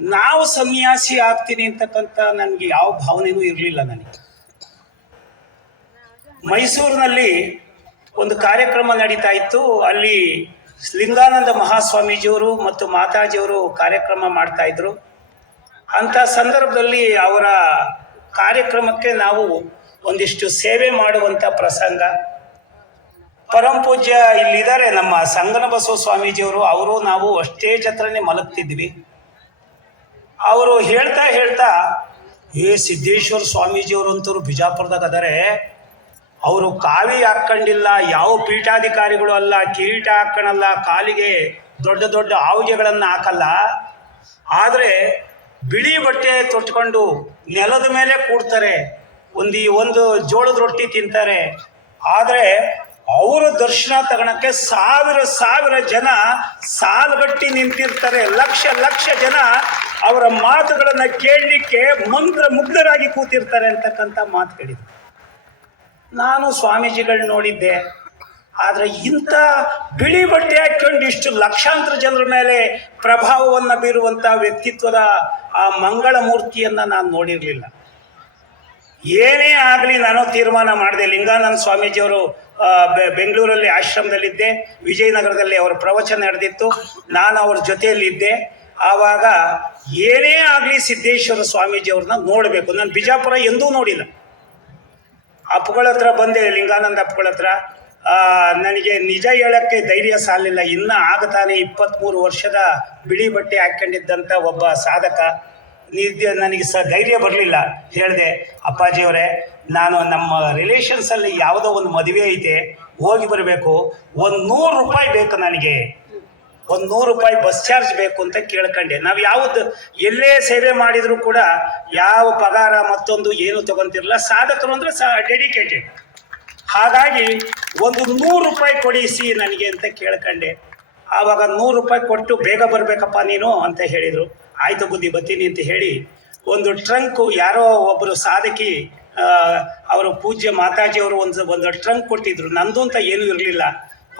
ನಾವು ಸನ್ಯಾಸಿ ಆಗ್ತೀನಿ ಅಂತಕ್ಕಂಥ ನನಗೆ ಯಾವ ಭಾವನೆನೂ ಇರಲಿಲ್ಲ ನನಗೆ. ಮೈಸೂರಿನಲ್ಲಿ ಒಂದು ಕಾರ್ಯಕ್ರಮ ನಡೀತಾ ಇತ್ತು. ಅಲ್ಲಿ ಲಿಂಗಾನಂದ ಮಹಾಸ್ವಾಮೀಜಿಯವರು ಮತ್ತು ಮಾತಾಜಿಯವರು ಕಾರ್ಯಕ್ರಮ ಮಾಡ್ತಾ ಇದ್ರು. ಅಂಥ ಸಂದರ್ಭದಲ್ಲಿ ಅವರ ಕಾರ್ಯಕ್ರಮಕ್ಕೆ ನಾವು ಒಂದಿಷ್ಟು ಸೇವೆ ಮಾಡುವಂಥ ಪ್ರಸಂಗ. ಪರಂ ಪೂಜ್ಯ ಇಲ್ಲಿದ್ದಾರೆ ನಮ್ಮ ಸಂಗನ ಬಸವ ಸ್ವಾಮೀಜಿಯವರು, ಅವರು ನಾವು ಅಷ್ಟೇ ಜತ್ರನೇ ಮಲಗ್ತಿದ್ವಿ. ಅವರು ಹೇಳ್ತಾ ಹೇಳ್ತಾ, ಏ ಸಿದ್ದೇಶ್ವರ ಸ್ವಾಮೀಜಿಯವರು ಬಿಜಾಪುರದಾಗ ಅದಾರೆ. ಅವರು ಕಾವಿ ಹಾಕ್ಕೊಂಡಿಲ್ಲ, ಯಾವ ಪೀಠಾಧಿಕಾರಿಗಳು ಅಲ್ಲ, ಕಿರೀಟ ಹಾಕ್ಕಣಲ್ಲ ಕಾಲಿಗೆ ದೊಡ್ಡ ದೊಡ್ಡ ಆವುಗೆಗಳನ್ನು ಹಾಕಲ್ಲ. ಆದರೆ ಬಿಳಿ ಬಟ್ಟೆ ತೊಟ್ಕೊಂಡು ನೆಲದ ಮೇಲೆ ಕೂಡ್ತಾರೆ. ಒಂದು ಈ ಒಂದು ಜೋಳದ ರೊಟ್ಟಿ ತಿಂತಾರೆ. ಆದರೆ ಅವರ ದರ್ಶನ ತಗೊಳಕ್ಕೆ ಸಾವಿರ ಸಾವಿರ ಜನ ಸಾಲುಗಟ್ಟಿ ನಿಂತಿರ್ತಾರೆ. ಲಕ್ಷ ಲಕ್ಷ ಜನ ಅವರ ಮಾತುಗಳನ್ನು ಕೇಳಲಿಕ್ಕೆ ಮಂತ್ರ ಮುಗ್ಧರಾಗಿ ಕೂತಿರ್ತಾರೆ ಅಂತಕ್ಕಂಥ ಮಾತು ಹೇಳಿದ್ರು. ನಾನು ಸ್ವಾಮೀಜಿಗಳು ನೋಡಿದ್ದೆ, ಆದರೆ ಇಂಥ ಬಿಳಿ ಬಟ್ಟೆ ಹಾಕ್ಕೊಂಡು ಇಷ್ಟು ಲಕ್ಷಾಂತರ ಜನರ ಮೇಲೆ ಪ್ರಭಾವವನ್ನು ಬೀರುವಂಥ ವ್ಯಕ್ತಿತ್ವದ ಆ ಮಂಗಳ ಮೂರ್ತಿಯನ್ನು ನಾನು ನೋಡಿರಲಿಲ್ಲ. ಏನೇ ಆಗಲಿ ನಾನು ತೀರ್ಮಾನ ಮಾಡಿದೆ. ಲಿಂಗಾನಂದ ಸ್ವಾಮೀಜಿಯವರು ಬೆಂಗಳೂರಲ್ಲಿ ಆಶ್ರಮದಲ್ಲಿದ್ದೆ, ವಿಜಯನಗರದಲ್ಲಿ ಅವರ ಪ್ರವಚನ ನಡೆದಿತ್ತು. ನಾನು ಅವ್ರ ಜೊತೆಯಲ್ಲಿದ್ದೆ. ಆವಾಗ ಏನೇ ಆಗಲಿ ಸಿದ್ದೇಶ್ವರ ಸ್ವಾಮೀಜಿಯವ್ರನ್ನ ನೋಡಬೇಕು. ನಾನು ಬಿಜಾಪುರ ಎಂದೂ ನೋಡಿಲ್ಲ. ಅಪ್ಪುಗಳ ಹತ್ರ ಬಂದೆ, ಲಿಂಗಾನಂದ ಅಪ್ಪುಗಳ ಹತ್ರ. ನನಗೆ ನಿಜ ಹೇಳಕ್ಕೆ ಧೈರ್ಯ ಸಾಲಿಲ್ಲ. ಇನ್ನು ಆಗತಾನೆ ಇಪ್ಪತ್ತ್ಮೂರು ವರ್ಷದ ಬಿಳಿ ಬಟ್ಟೆ ಹಾಕ್ಕೊಂಡಿದ್ದಂಥ ಒಬ್ಬ ಸಾಧಕ. ನಿದ್ಯ ನನಗೆ ಸ ಧೈರ್ಯ ಬರಲಿಲ್ಲ. ಹೇಳಿದೆ, ಅಪ್ಪಾಜಿಯವರೇ, ನಾನು ನಮ್ಮ ರಿಲೇಷನ್ಸಲ್ಲಿ ಯಾವುದೋ ಒಂದು ಮದುವೆ ಐತೆ. ಹೋಗಿ ಬರಬೇಕು. ಒಂದು ನೂರು ರೂಪಾಯಿ ಬೇಕು ನನಗೆ. ಒಂದು ನೂರು ರೂಪಾಯಿ ಬಸ್ ಚಾರ್ಜ್ ಬೇಕು ಅಂತ ಕೇಳ್ಕೊಂಡೆ. ನಾವು ಯಾವುದು, ಎಲ್ಲೇ ಸೇವೆ ಮಾಡಿದರೂ ಕೂಡ ಯಾವ ಪಗಾರ ಮತ್ತೊಂದು ಏನು ತಗೊಂತಿರಲ್ಲ ಸಾಧಕರು ಅಂದರೆ ಡೆಡಿಕೇಟೆಡ್ ಹಾಗಾಗಿ ಒಂದು ನೂರು ರೂಪಾಯಿ ಕೊಡಿಸಿ ನನಗೆ ಅಂತ ಕೇಳ್ಕೊಂಡೆ. ಆವಾಗ ನೂರು ರೂಪಾಯಿ ಕೊಟ್ಟು ಬೇಗ ಬರಬೇಕಪ್ಪ ನೀನು ಅಂತ ಹೇಳಿದರು. ಆಯ್ತು ಬುದ್ಧಿ ಬತ್ತೀನಿ ಅಂತ ಹೇಳಿ ಒಂದು ಟ್ರಂಕು ಯಾರೋ ಒಬ್ಬರು ಸಾಧಕಿ ಅವರ ಅವರು ಪೂಜ್ಯ ಮಾತಾಜಿಯವರು ಒಂದು ಒಂದು ಟ್ರಂಕ್ ಕೊಟ್ಟಿದ್ರು. ನಂದು ಅಂತ ಏನೂ ಇರಲಿಲ್ಲ.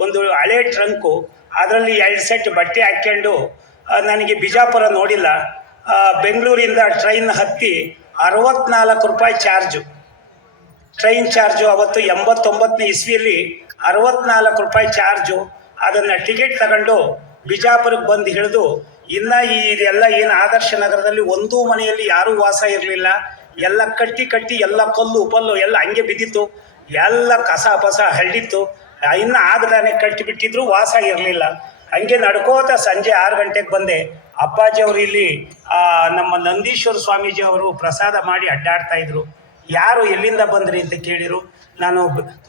ಒಂದು ಹಳೆ ಟ್ರಂಕು ಅದರಲ್ಲಿ ಎರಡು ಸೆಟ್ ಬಟ್ಟೆ ಹಾಕ್ಕೊಂಡು ನನಗೆ ಬಿಜಾಪುರ ನೋಡಿಲ್ಲ. ಬೆಂಗಳೂರಿಂದ ಟ್ರೈನ್ ಹತ್ತಿ ಅರವತ್ನಾಲ್ಕು ರೂಪಾಯಿ ಚಾರ್ಜು ಟ್ರೈನ್ ಚಾರ್ಜು ಅವತ್ತು ಎಂಬತ್ತೊಂಬತ್ತನೇ ಇಸ್ವಿಯಲ್ಲಿ ಅರವತ್ನಾಲ್ಕು ರೂಪಾಯಿ ಚಾರ್ಜು ಅದನ್ನು ಟಿಕೆಟ್ ತಗೊಂಡು ಬಿಜಾಪುರಕ್ಕೆ ಬಂದು ಹಿಡಿದು, ಇನ್ನು ಈ ಇದೆಲ್ಲ ಏನು ಆದರ್ಶ ನಗರದಲ್ಲಿ ಒಂದೂ ಮನೆಯಲ್ಲಿ ಯಾರೂ ವಾಸ ಇರಲಿಲ್ಲ. ಎಲ್ಲ ಕಟ್ಟಿ ಕಟ್ಟಿ ಎಲ್ಲ ಕಲ್ಲು ಪಲ್ಲು ಎಲ್ಲ ಹಂಗೆ ಬಿದ್ದಿತ್ತು. ಎಲ್ಲ ಕಸ ಪಸ ಹರಡಿತ್ತು. ಇನ್ನು ಆಗದಾನೆ ಕಟ್ಟಿಬಿಟ್ಟಿದ್ರು ವಾಸ ಇರಲಿಲ್ಲ. ಹಂಗೆ ನಡ್ಕೋತ ಸಂಜೆ ಆರು ಗಂಟೆಗೆ ಬಂದೆ. ಅಪ್ಪಾಜಿ ಅವರು ಇಲ್ಲಿ ನಮ್ಮ ನಂದೀಶ್ವರ ಸ್ವಾಮೀಜಿ ಅವರು ಪ್ರಸಾದ ಮಾಡಿ ಅಡ್ಡಾಡ್ತಾ ಇದ್ರು. ಯಾರು ಎಲ್ಲಿಂದ ಬಂದ್ರಿ ಅಂತ ಕೇಳಿರು ನಾನು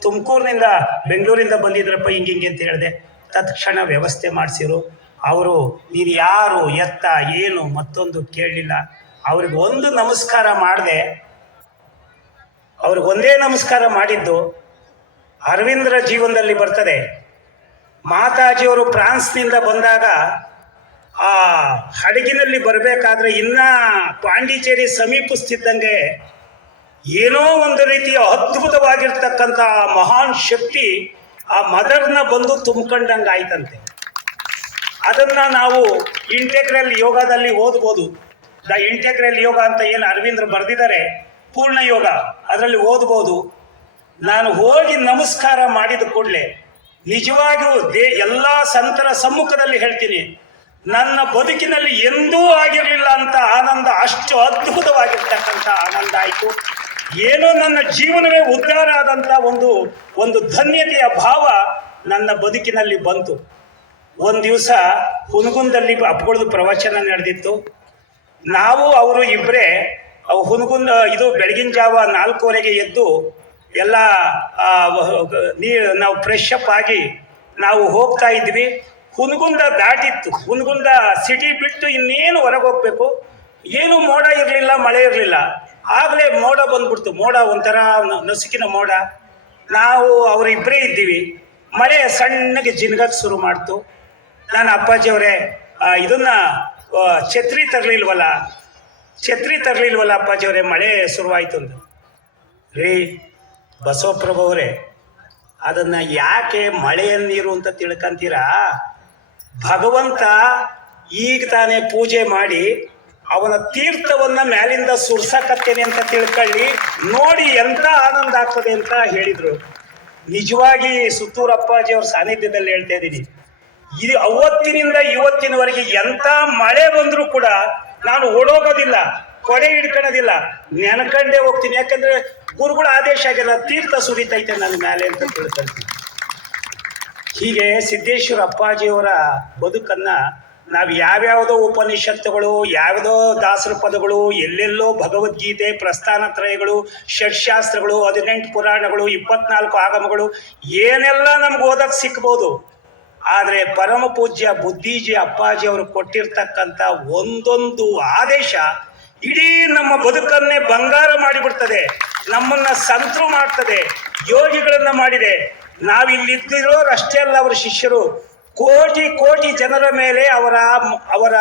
ತುಮಕೂರಿನಿಂದ ಬೆಂಗಳೂರಿಂದ ಬಂದಿದ್ರಪ್ಪ ಹಿಂಗೆ ಹಿಂಗೆ ಅಂತ ಹೇಳಿದೆ. ತತ್ಕ್ಷಣ ವ್ಯವಸ್ಥೆ ಮಾಡಿಸಿರು. ಅವರು ನೀನು ಯಾರು, ಎತ್ತ, ಏನು ಮತ್ತೊಂದು ಕೇಳಲಿಲ್ಲ. ಅವ್ರಿಗೆ ಒಂದು ನಮಸ್ಕಾರ ಮಾಡಿದೆ. ಅವ್ರಿಗೆ ಒಂದೇ ನಮಸ್ಕಾರ ಮಾಡಿದ್ದು. ಅರವಿಂದ್ರ ಜೀವನದಲ್ಲಿ ಬರ್ತದೆ. ಮಾತಾಜಿಯವರು ಫ್ರಾನ್ಸ್ನಿಂದ ಬಂದಾಗ ಆ ಹಡಗಿನಲ್ಲಿ ಬರಬೇಕಾದ್ರೆ ಇನ್ನ ಪಾಂಡಿಚೇರಿ ಸಮೀಪಿಸ್ತಿದ್ದಂಗೆ ಏನೋ ಒಂದು ರೀತಿಯ ಅದ್ಭುತವಾಗಿರ್ತಕ್ಕಂಥ ಮಹಾನ್ ಶಕ್ತಿ ಆ ಮದರ್ನ ಬಂದು ತುಂಬ್ಕೊಂಡಂಗೆ ಆಯ್ತಂತೆ ಅದನ್ನ ನಾವು ಇಂಟೆಗ್ರಲ್ ಯೋಗದಲ್ಲಿ ಓದ್ಬೋದು. ದ ಇಂಟೆಗ್ರಲ್ ಯೋಗ ಅಂತ ಏನು ಅರವಿಂದ್ರ ಬರೆದಿದ್ದಾರೆ. ಪೂರ್ಣ ಯೋಗ. ಅದರಲ್ಲಿ ಓದ್ಬೋದು. ನಾನು ಹೋಗಿ ನಮಸ್ಕಾರ ಮಾಡಿದ ಕೂಡಲೇ ನಿಜವಾಗಿಯೂ ದೇ ಎಲ್ಲ ಸಂತರ ಸಮ್ಮುಖದಲ್ಲಿ ಹೇಳ್ತೀನಿ, ನನ್ನ ಬದುಕಿನಲ್ಲಿ ಎಂದೂ ಆಗಿರಲಿಲ್ಲ ಅಂತ ಆನಂದ, ಅಷ್ಟು ಅದ್ಭುತವಾಗಿರ್ತಕ್ಕಂಥ ಆನಂದ ಆಯಿತು. ಏನೋ ನನ್ನ ಜೀವನವೇ ಉದ್ಧಾರ ಆದಂಥ ಒಂದು ಒಂದು ಧನ್ಯತೆಯ ಭಾವ ನನ್ನ ಬದುಕಿನಲ್ಲಿ ಬಂತು. ಒಂದು ದಿವಸ ಹುನಗುಂದಲ್ಲಿ ಅಪ್ಪಗಳದು ಪ್ರವಚನ ನಡೆದಿತ್ತು. ನಾವು, ಅವರು ಇಬ್ಬರೇ ಹುನಗುಂದ, ಇದು ಬೆಳಗಿನ ಜಾವ ನಾಲ್ಕೂವರೆಗೆ ಎದ್ದು ಎಲ್ಲ ನೀ, ನಾವು ಫ್ರೆಶ್ ಅಪ್ ಆಗಿ ನಾವು ಹೋಗ್ತಾ ಇದ್ವಿ. ಹುನಗುಂದ ದಾಟಿತ್ತು. ಹುನಗುಂದ ಸಿಟಿ ಬಿಟ್ಟು ಇನ್ನೇನು ಹೊರಗೆ ಹೋಗ್ಬೇಕು? ಏನು ಮೋಡ ಇರಲಿಲ್ಲ, ಮಳೆ ಇರಲಿಲ್ಲ. ಆಗಲೇ ಮೋಡ ಬಂದ್ಬಿಡ್ತು. ಮೋಡ ಒಂಥರ ನಸುಕಿನ ಮೋಡ. ನಾವು ಅವರಿಬ್ಬರೇ ಇದ್ದೀವಿ. ಮಳೆ ಸಣ್ಣಗೆ ಜಿನ್ಗಕ್ಕೆ ಶುರು ಮಾಡ್ತು. ನಾನು ಅಪ್ಪಾಜಿ ಅವರೇ ಇದನ್ನ ಛತ್ರಿ ತರಲಿಲ್ವಲ್ಲ? ಛತ್ರಿ ತರಲಿಲ್ವಲ್ಲ ಅಪ್ಪಾಜಿ ಅವರೇ, ಮಳೆ ಶುರುವಾಯ್ತು ಅಂದರು ರೀ ಬಸವಪ್ರಭು ಅವರೇ, ಅದನ್ನು ಯಾಕೆ ಮಳೆಯ ನೀರು ಅಂತ ತಿಳ್ಕೊಂತೀರಾ? ಭಗವಂತ ಈಗ ತಾನೇ ಪೂಜೆ ಮಾಡಿ ಅವನ ತೀರ್ಥವನ್ನ ಮ್ಯಾಲಿಂದ ಸುರ್ಸಕತ್ತೇನೆ ಅಂತ ತಿಳ್ಕೊಳ್ಳಿ, ನೋಡಿ ಎಂತ ಆನಂದ ಆಗ್ತದೆ ಅಂತ ಹೇಳಿದರು. ನಿಜವಾಗಿ ಸುತ್ತೂರು ಅಪ್ಪಾಜಿ ಅವ್ರ ಸಾನ್ನಿಧ್ಯದಲ್ಲಿ ಹೇಳ್ತಾ ಇದ್ದೀನಿ. ಇದು ಅವತ್ತಿನಿಂದ ಇವತ್ತಿನವರೆಗೆ ಎಂತ ಮಳೆ ಬಂದರೂ ಕೂಡ ನಾನು ಓಡೋಗೋದಿಲ್ಲ. ಕೊಡೆ ಹಿಡ್ಕೊಳ್ಳೋದಿಲ್ಲ. ನೆನ್ಕಂಡೇ ಹೋಗ್ತೀನಿ. ಯಾಕಂದ್ರೆ ಗುರುಗಳ ಆದೇಶ ಆಗಿಲ್ಲ ತೀರ್ಥ ಸುರಿತೈತೆ ನನ್ನ ಮೇಲೆ ಅಂತ ತಿಳ್ಕೊಳ್ತೀನಿ ಹೀಗೆ ಸಿದ್ದೇಶ್ವರ ಅಪ್ಪಾಜಿಯವರ ಬದುಕನ್ನ ನಾವು ಯಾವ್ಯಾವುದೋ ಉಪನಿಷತ್ತುಗಳು, ಯಾವುದೋ ದಾಸರ ಪದಗಳು, ಎಲ್ಲೆಲ್ಲೋ ಭಗವದ್ಗೀತೆ ಪ್ರಸ್ಥಾನತ್ರಯಗಳು ಷಡ್ಶಾಸ್ತ್ರಗಳು, ಹದಿನೆಂಟು ಪುರಾಣಗಳು, ಇಪ್ಪತ್ನಾಲ್ಕು ಆಗಮಗಳು, ಏನೆಲ್ಲ ನಮ್ಗೆ ಓದಕ್ಕೆ ಸಿಕ್ಬೋದು. ಆದರೆ ಪರಮ ಪೂಜ್ಯ ಬುದ್ಧೀಜಿ ಅಪ್ಪಾಜಿ ಅವರು ಕೊಟ್ಟಿರ್ತಕ್ಕಂಥ ಒಂದೊಂದು ಆದೇಶ ಇಡೀ ನಮ್ಮ ಬದುಕನ್ನೇ ಬಂಗಾರ ಮಾಡಿಬಿಡ್ತದೆ, ನಮ್ಮನ್ನ ಸಂತರು ಮಾಡ್ತದೆ, ಯೋಗಿಗಳನ್ನ ಮಾಡಿದೆ. ನಾವಿಲ್ಲಿದ್ದಿರೋರು ಅಷ್ಟೇ ಅಲ್ಲ ಅವರ ಶಿಷ್ಯರು. ಕೋಟಿ ಕೋಟಿ ಜನರ ಮೇಲೆ ಅವರ ಅವರ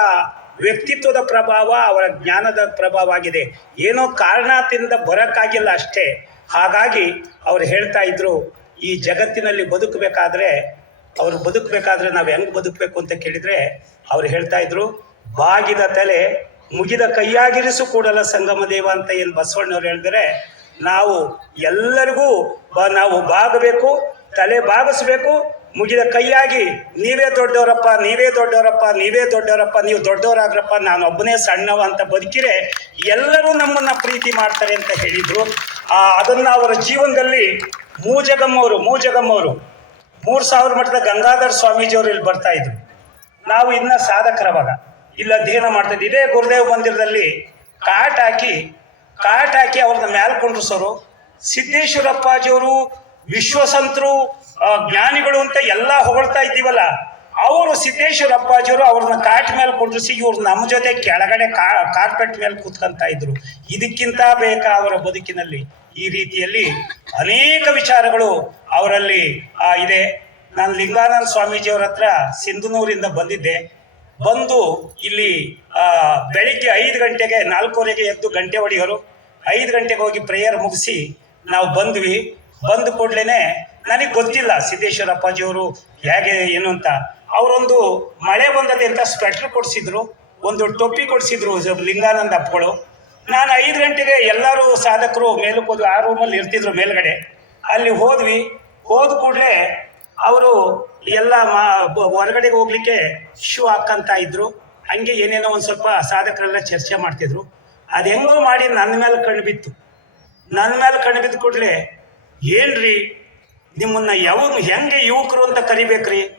ವ್ಯಕ್ತಿತ್ವದ ಪ್ರಭಾವ, ಅವರ ಜ್ಞಾನದ ಪ್ರಭಾವ ಆಗಿದೆ ಏನೋ ಕಾರಣದಿಂದ ಬರೋಕ್ಕಾಗಿಲ್ಲ ಅಷ್ಟೇ. ಹಾಗಾಗಿ ಅವ್ರು ಹೇಳ್ತಾ ಇದ್ರು, ಈ ಜಗತ್ತಿನಲ್ಲಿ ಬದುಕಬೇಕಾದ್ರೆ, ಅವ್ರು ಬದುಕಬೇಕಾದ್ರೆ ನಾವು ಹೆಂಗ್ ಬದುಕಬೇಕು ಅಂತ ಕೇಳಿದ್ರೆ, ಅವ್ರು ಹೇಳ್ತಾ ಇದ್ರು, ಬಾಗಿದ ತಲೆ ಮುಗಿದ ಕೈಯಾಗಿರಿಸು ಕೂಡಲ ಸಂಗಮ ದೇವ ಅಂತ ಏನು ಬಸವಣ್ಣವ್ರು ಹೇಳಿದ್ರೆ, ನಾವು ಎಲ್ಲರಿಗೂ ಬ- ನಾವು ಬಾಗಬೇಕು, ತಲೆ ಬಾಗಿಸ್ಬೇಕು, ಮುಗಿದ ಕೈಯಾಗಿ ನೀವೇ ದೊಡ್ಡವರಪ್ಪ ನೀವೇ ದೊಡ್ಡವರಪ್ಪ ನೀವೇ ದೊಡ್ಡವರಪ್ಪ, ನೀವು ದೊಡ್ಡವರಾಗ್ರಪ್ಪ, ನಾನು ಒಬ್ಬನೇ ಸಣ್ಣವ ಅಂತ ಬದುಕಿರೆ, ಎಲ್ಲರೂ ನಮ್ಮನ್ನ ಪ್ರೀತಿ ಮಾಡ್ತಾರೆ ಅಂತ ಹೇಳಿದ್ರು. ಅದನ್ನ ಅವರ ಜೀವನದಲ್ಲಿ ಮೂಜಗಮ್ಮವರು ಮೂಜಗಮ್ಮವರು ಮೂರು ಸಾವಿರ ಮಠದ ಗಂಗಾಧರ ಸ್ವಾಮೀಜಿಯವರು ಇಲ್ಲಿ ಬರ್ತಾ ಇದ್ರು. ನಾವು ಇನ್ನ ಸಾಧಕರವಾಗ ಇಲ್ಲ ಅಧ್ಯಯನ ಮಾಡ್ತಾ ಇದ್ವಿ ಇದೇ ಗುರುದೇವ್ ಮಂದಿರದಲ್ಲಿ ಕಾಟ್ ಹಾಕಿ ಕಾಟ್ ಹಾಕಿ ಅವ್ರನ್ನ ಮ್ಯಾಲ್ ಕುಂಡ್ರಿಸೋರು. ಸಿದ್ದೇಶ್ವರಪ್ಪಾಜಿಯವರು ವಿಶ್ವಸಂತರು ಜ್ಞಾನಿಗಳು ಅಂತ ಎಲ್ಲ ಹೊಗಳ್ತಾ ಇದ್ದೀವಲ್ಲ, ಅವರು ಸಿದ್ದೇಶ್ವರ ಅಪ್ಪಾಜಿಯವರು ಅವ್ರನ್ನ ಕಾಟ್ ಮೇಲೆ ಕುಂಡ್ರಿಸಿ ಇವ್ರು ನಮ್ಮ ಜೊತೆ ಕೆಳಗಡೆ ಕಾರ್ಪೆಟ್ ಮೇಲೆ ಕೂತ್ಕೊಂತ ಇದ್ರು. ಇದಕ್ಕಿಂತ ಬೇಕಾ ಅವರ ಬದುಕಿನಲ್ಲಿ? ಈ ರೀತಿಯಲ್ಲಿ ಅನೇಕ ವಿಚಾರಗಳು ಅವರಲ್ಲಿ ಇದೆ. ನಾನು ಲಿಂಗಾನಂದ ಸ್ವಾಮೀಜಿಯವರ ಹತ್ರ ಸಿಂಧುನೂರಿಂದ ಬಂದಿದ್ದೆ. ಬಂದು ಇಲ್ಲಿ ಬೆಳಿಗ್ಗೆ ಐದು ಗಂಟೆಗೆ, ನಾಲ್ಕೂವರೆಗೆ ಎದ್ದು ಗಂಟೆ ಹೊಡೆಯೋರು ಐದು ಗಂಟೆಗೆ ಹೋಗಿ ಪ್ರೇಯರ್ ಮುಗಿಸಿ ನಾವು ಬಂದ್ವಿ. ಬಂದ ಕೂಡಲೇ ನನಗೆ ಗೊತ್ತಿಲ್ಲ ಸಿದ್ದೇಶ್ವರ ಅಪ್ಪಾಜಿಯವರು ಹೇಗೆ, ಏನು ಅಂತ. ಅವರೊಂದು ಮಳೆ ಬಂದದೆ ಅಂತ ಸ್ವೆಟ್ರ್ ಕೊಡಿಸಿದ್ರು, ಒಂದು ಟೊಪ್ಪಿ ಕೊಡಿಸಿದ್ರು ಲಿಂಗಾನಂದ ಅಪ್ಪಗಳು. ನಾನು ಐದು ಗಂಟೆಗೆ ಎಲ್ಲರೂ ಸಾಧಕರು ಮೇಲಕ್ಕೆ ಹೋದ್ವಿ ಆ ರೂಮಲ್ಲಿ ಇರ್ತಿದ್ರು ಮೇಲ್ಗಡೆ. ಅಲ್ಲಿ ಹೋದ್ವಿ. ಹೋದ ಕೂಡಲೇ ಅವರು ಎಲ್ಲ ಮಾ ಹೊರಗಡೆಗೆ ಹೋಗ್ಲಿಕ್ಕೆ ಶೂ ಹಾಕಂತ ಇದ್ರು. ಹಂಗೆ ಏನೇನೋ ಒಂದು ಸ್ವಲ್ಪ ಸಾಧಕರೆಲ್ಲ ಚರ್ಚೆ ಮಾಡ್ತಿದ್ರು. ಅದು ಹೆಂಗೋ ಮಾಡಿ ನನ್ನ ಮೇಲೆ ಕಣ್ಣು ಬಿತ್ತು. ನನ್ನ ಮೇಲೆ ಕಣ್ಣು ಬಿದ್ದ ಕೂಡಲೇ, ಏನ್ರಿ, ನಿಮ್ಮನ್ನ ಯಾವ ಹೆಂಗೆ ಯುವಕರು ಅಂತ ಕರಿಬೇಕ್ರಿ?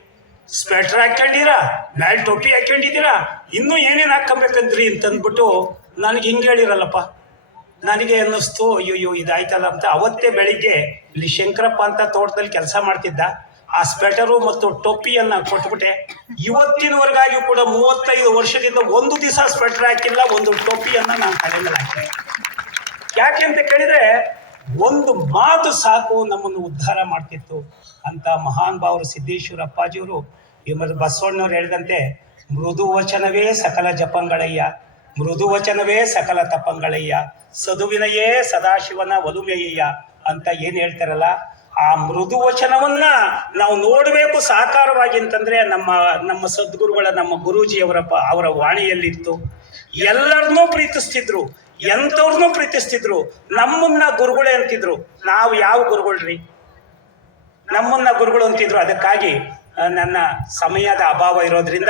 ಸ್ವೆಟರ್ ಹಾಕೊಂಡಿರಾ ಮ್ಯಾಲ್ ಟೋಪಿ ಹಾಕೊಂಡಿದ್ದೀರಾ ಇನ್ನೂ ಏನೇನು ಅಂತ ಅಂತಂದ್ಬಿಟ್ಟು ನನಗೆ ಹಿಂಗೆ ಹೇಳಿರಲ್ಲಪ್ಪ. ನನಗೆ ಅನ್ನಿಸ್ತು ಅಯ್ಯೋ ಇದಾಯ್ತಲ್ಲ ಅಂತ. ಅವತ್ತೇ ಬೆಳಿಗ್ಗೆ, ಇಲ್ಲಿ ಶಂಕರಪ್ಪ ಅಂತ ತೋಟದಲ್ಲಿ ಕೆಲಸ ಮಾಡ್ತಿದ್ದ. ಆ ಸ್ವೆಟರು ಮತ್ತು ಟೊಪ್ಪಿಯನ್ನ ಕೊಟ್ಬಿಟ್ಟೆ. ಇವತ್ತಿನವರೆಗಾಗಿಯೂ ಕೂಡ ಮೂವತ್ತೈದು ವರ್ಷದಿಂದ ಒಂದು ದಿವಸ ಸ್ವೆಟರ್ ಹಾಕಿಲ್ಲ, ಒಂದು ಟೊಪ್ಪಿಯನ್ನ ನಾನು ತಲೆ ಹಾಕಿದೆ ಯಾಕೆ ಅಂತ ಕೇಳಿದ್ರೆ, ಒಂದು ಮಾತು ಸಾಕು ನಮ್ಮನ್ನು ಉದ್ಧಾರ ಮಾಡ್ತಿತ್ತು ಅಂತ ಮಹಾನ್ ಭಾವರು ಸಿದ್ದೇಶ್ವರ ಅಪ್ಪಾಜಿಯವರು ಈ ಮೊದಲು ಬಸವಣ್ಣವ್ರು ಹೇಳಿದಂತೆ, ಮೃದು ವಚನವೇ ಸಕಲ ಜಪಂಗಳಯ್ಯ, ಮೃದು ವಚನವೇ ಸಕಲ ತಪಂಗಳಯ್ಯ, ಸದುವಿನಯೇ ಸದಾಶಿವನ ಒಲುಮೆಯ್ಯ ಅಂತ ಏನು ಹೇಳ್ತಾರಲ್ಲ ಆ ಮೃದು ವಚನವನ್ನ ನಾವು ನೋಡಬೇಕು ಸಾಕಾರವಾಗಿ ಅಂತಂದ್ರೆ ನಮ್ಮ ನಮ್ಮ ಸದ್ಗುರುಗಳ, ನಮ್ಮ ಗುರೂಜಿಯವರ ಅವರ ವಾಣಿಯಲ್ಲಿತ್ತು. ಎಲ್ಲರನ್ನೂ ಪ್ರೀತಿಸ್ತಿದ್ರು. ಎಂಥವ್ರನ್ನೂ ಪ್ರೀತಿಸ್ತಿದ್ರು. ನಮ್ಮನ್ನ ಗುರುಗಳೇ ಅಂತಿದ್ರು. ನಾವು ಯಾವ ಗುರುಗಳ್ರಿ? ನಮ್ಮನ್ನ ಗುರುಗಳು ಅಂತಿದ್ರು. ಅದಕ್ಕಾಗಿ ನನ್ನ ಸಮಯದ ಅಭಾವ ಇರೋದ್ರಿಂದ